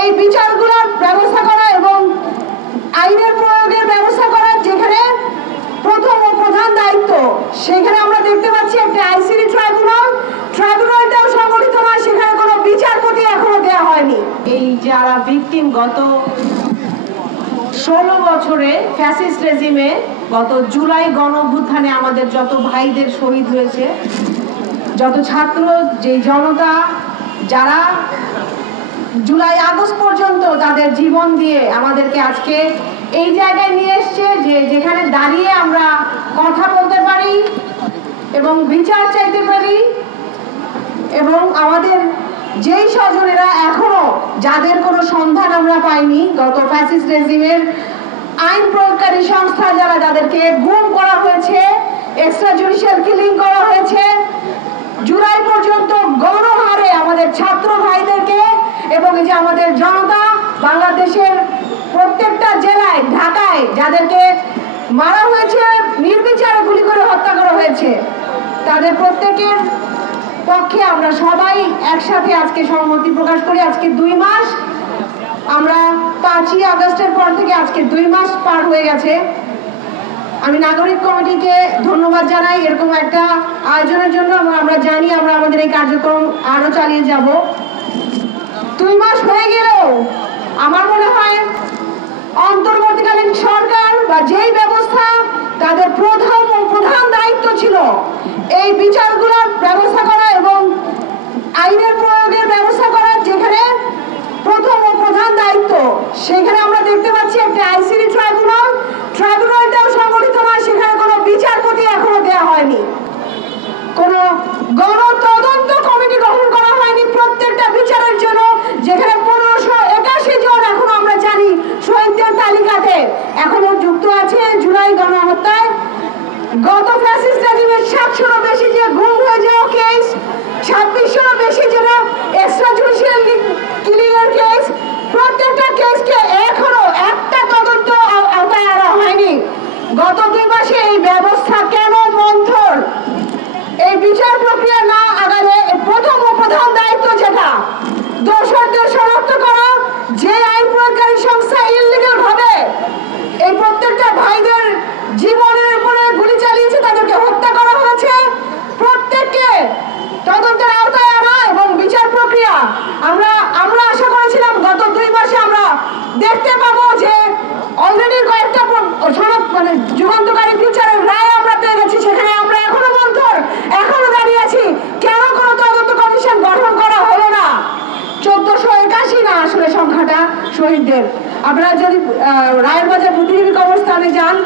এই বিচারগুলোর ব্যবস্থা করা এবং আইনের প্রয়োগের ব্যবস্থা করা যেখানে প্রথম ও প্রধান দায়িত্ব, সেখানে আমরা দেখতে পাচ্ছি একটা আইসিডি ট্রাইব্যুনালটাও সংগঠিত নয়, সেখানে কোনো বিচারপতি এখনো দেওয়া হয়নি। এই যারা ভিকটিম গত 16 বছরে ফ্যাসিস্ট রেজিমে গত জুলাই গণ অভ্যুত্থানে আমাদের যত ভাইদের শহীদ হয়েছে, যত ছাত্র, যে জনতা যারা জুলাই আগস্ট পর্যন্ত তাদের জীবন দিয়ে আমাদেরকে আজকে এই জায়গায় নিয়ে এসছে যে যেখানে দাঁড়িয়ে আমরা কথা বলতে পারি এবং বিচার চাইতে পারি, এবং আমাদের যেই স্বজনেরা এখনো যাদের কোনো সন্ধান আমরা পাইনি, গত ফ্যাসিস্ট রেজিমের আইন প্রয়োগকারী সংস্থা যারা যাদেরকে গুম করা হয়েছে, এক্সট্রা জুডিশিয়াল কিলিং করা হয়েছে, জুলাই পর্যন্ত গণহারে আমাদের ছাত্র ভাইদেরকে এবং এই যে আমাদের জনতা বাংলাদেশের প্রত্যেকটা জেলায়, ঢাকায় যাদেরকে মারা হয়েছে, নির্বিচারে গুলি করে হত্যা করা হয়েছে, তাদের প্রত্যেকের পক্ষে আমরা সবাই একসাথে আজকে সম্মতি প্রকাশ করি। আজকে 2 মাস, আমরা 5ই আগস্টের পর থেকে আজকে 2 মাস পার হয়ে গেছে। আমি নাগরিক কমিটিকে ধন্যবাদ জানাই এরকম একটা আয়োজনের জন্য। আমরা জানি আমরা আমাদের এই কার্যক্রম আরো চালিয়ে যাব। 2 মাস হয়ে গেলেও আমার মনে হয় অন্তর্বর্তীকালীন সরকার বা যেই ব্যবস্থা, তাদের প্রধান দায়িত্ব ছিল এই বিচারগুলোর ব্যবস্থা করা এবং আইনের প্রয়োগের ব্যবস্থা করা যেখানে প্রথম ও প্রধান দায়িত্ব, সেখানে আমরা দেখতে পাচ্ছি একটা আইসিডি ট্রাইব্যুনালটাও সংগঠিত নয়, সেখানে কোনো বিচারপতি এখনো দেওয়া হয়নি, কোনো গণতদন্ত কমিটি গঠন করা হয়নি প্রত্যেকটা বিচারের জন্য, যেখানে 1581 জন এখনো আমরা জানি শহীদদের তালিকাতে এখনো যুক্ত আছে জুলাই গণহত্যায়। গত ফ্যাসিস্ট রেজিমের 700-এরও বেশি যে গুম হয়ে যাওয়া কেস, 2600-এরও বেশি যেটা এক্সট্রা জুডিশিয়াল কিলিং এর কেস, প্রত্যেকটা কেসকে এখনো একটা তদন্ত আওতায় আনা হয়নি। গত 2 মাসে এই ব্যবস্থা কেন মন্থর? এই বিচার প্রক্রিয়া না আগালে প্রথম ও প্রধান দায়িত্ব যেটা দোষরদের শনাক্ত করা, যে আইন প্রয়োগকারী সংস্থা ইললিগাল ভাবে এই প্রত্যেকটা ভাইদের জীবনের উপরে গুলি চালিয়েছে, তাদেরকে হত্যা করা হয়েছে, প্রত্যেককে তদন্তের আওতায় আনা এবং বিচার প্রক্রিয়া আমরা আশা করেছিলাম গত 2 মাসে আমরা দেখতে পাবো যে অলরেডি কয়েকটা যুগান্তকারী বিচারের রায় আমরা পেয়ে গেছি, সেখানে আমরা এখনো মন্থর, এখনো দাঁড়িয়ে আছি। কেন কোনো তদন্ত কমিশন গঠন করা হলো না? 1481 না আসলে সংখ্যাটা শহীদদের। আপনারা যদি রায়ের বাজার বুদ্ধিজীবী কবরস্থানে যান,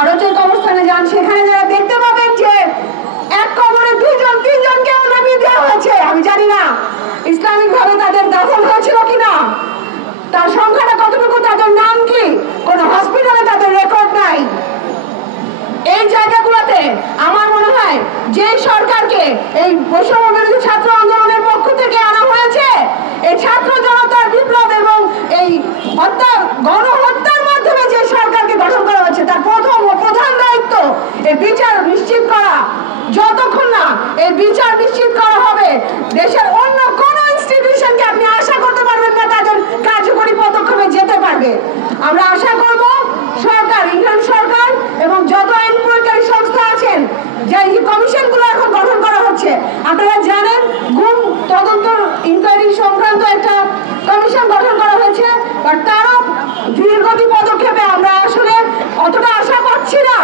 আরো যে কবরস্থানে যান, সেখানে যারা দেখতে পাবেন যে এক কবরে 2-3জনকেও নামিয়ে দেওয়া হয়েছে। আমি জানি না ইসলামিক ভাবে তাদের দাফন হয়েছিল কিনা, তার সংখ্যাটা কতটুকু, তাদের নাম কি, কোন হসপিটালে তাদের রেকর্ড নাই। এই জায়গাগুলোতে আমার মনে হয় যে সরকারকে এই বৈষম্য বিরোধী ছাত্র আন্দোলনের পক্ষ থেকে আনা হয়েছে, এই ছাত্র জনতার বিপ্লব এবং এই গণহত্যার মাধ্যমে যে সরকারকে গঠন করা হয়েছে, তার প্রথম ও প্রধান দায়িত্ব এই বিচার নিশ্চিত করা। যতক্ষণ না এই বিচার নিশ্চিত করা হবে, দেশের অন্য কোন ইনস্টিটিউশনকে আপনি আশা করতে পারবেন না তাদের কার্যকরী পদক্ষেপে যেতে পারবে। আমরা আশা করব সরকার, ইংল্যান্ড সরকার এবং যত আইন প্রয়োগকারী সংস্থা আছেন, যে কমিশনগুলো এখন গঠন করা হচ্ছে, আপনারা জানেন গুম তদন্ত ইনকোয়ারি সংক্রান্ত একটা কমিশন গঠন করা হয়েছে, বাট তারও ধীরগতি পদক্ষেপে আমরা আসলে অতটা আশা করছি না।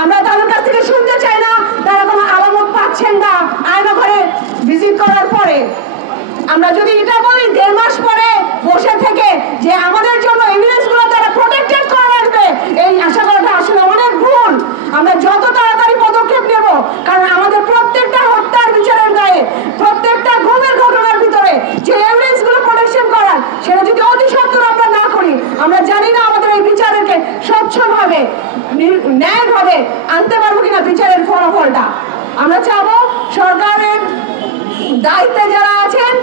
আমরা তাদের কাছ থেকে শুনতে চাই না তারা কোনো আলামত পাচ্ছেন না আয়নাঘরে ভিজিট করার পরে। আমরা যদি এটা বলি 1.5 মাস পরে বসে থেকে যে আমাদের জন্য এভিডেন্সগুলো তারা প্রোটেক্টেড করে রাখবে, এই আশা করাটা আসলে অনেক ভুল। আমরা যত তাড়াতাড়ি পদক্ষেপ নেব, কারণ আমাদের প্রত্যেকটা হত্যার বিচারের গায়ে, প্রত্যেকটা গুমের ঘটনার ভিতরে যে এভিডেন্সগুলো প্রোটেকশন করার, সেটা যদি অতি সত্বর আমরা না করি, আমরা জানি না আমাদের এই বিচারকে স্বচ্ছভাবে ন্যায়ভাবে আনতে পারবো কিনা বিচারের ফলাফলটা। আমরা চাবো সরকারের দায়িত্বে যারা আছেন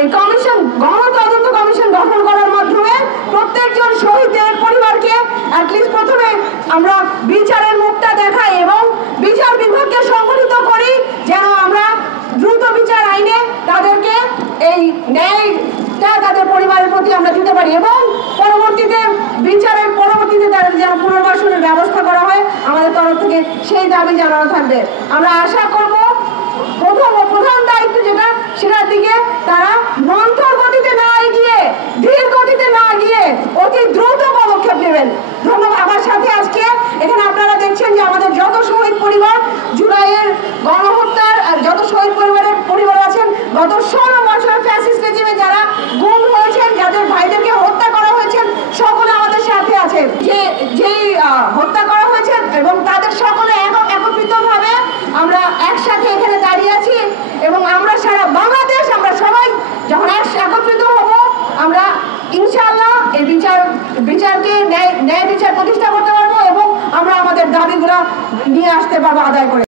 এই কমিশন, গণতদন্ত কমিশন গঠন করার মাধ্যমে প্রত্যেকজন শহীদের পরিবারকে অ্যাটলিস্ট প্রথমে আমরা বিচারের মুখটা দেখাই এবং বিচার বিভাগকে সংগঠিত করি, যেন আমরা দ্রুত বিচার আইনে তাদেরকে এই ন্যায়টা তাদের পরিবারের প্রতি এই দাবি জানানো থাকবে। আমরা আশা করব প্রধান দায়িত্ব যেটা সেটার দিকে তারা মন্থর গতিতে না এগিয়ে, ধীর গতিতে না গিয়ে অতি দ্রুত পদক্ষেপ নেবেন। ধন্যবাদ। আমার সাথে আজকে এখানে আপনারা দেখছেন যে আমাদের যত শহীদ পরিবার, জুলাইয়ের গণহত্যার যত শহীদ পরিবার আছেন, গত 16 বছর ফ্যাসিস্ট রেজিমে যারা গুম হয়েছেন, যাদের ভাইদেরকে হত্যা করা হয়েছে, সকলে আমাদের সাথে আছে। যেই হত্যা করা হয়েছে এবং তাদের সকলে একত্রিতভাবে আমরা একসাথে এখানে দাঁড়িয়ে আছি এবং আমরা সারা বাংলাদেশ আমরা সবাই যখন একত্রিত হব, আমরা ইনশাআল্লাহ এই বিচারকে ন্যায় বিচার প্রতিষ্ঠা করতে পারবো এবং আমরা আমাদের দাবিগুলো নিয়ে আসতে পারবো আদায় করে।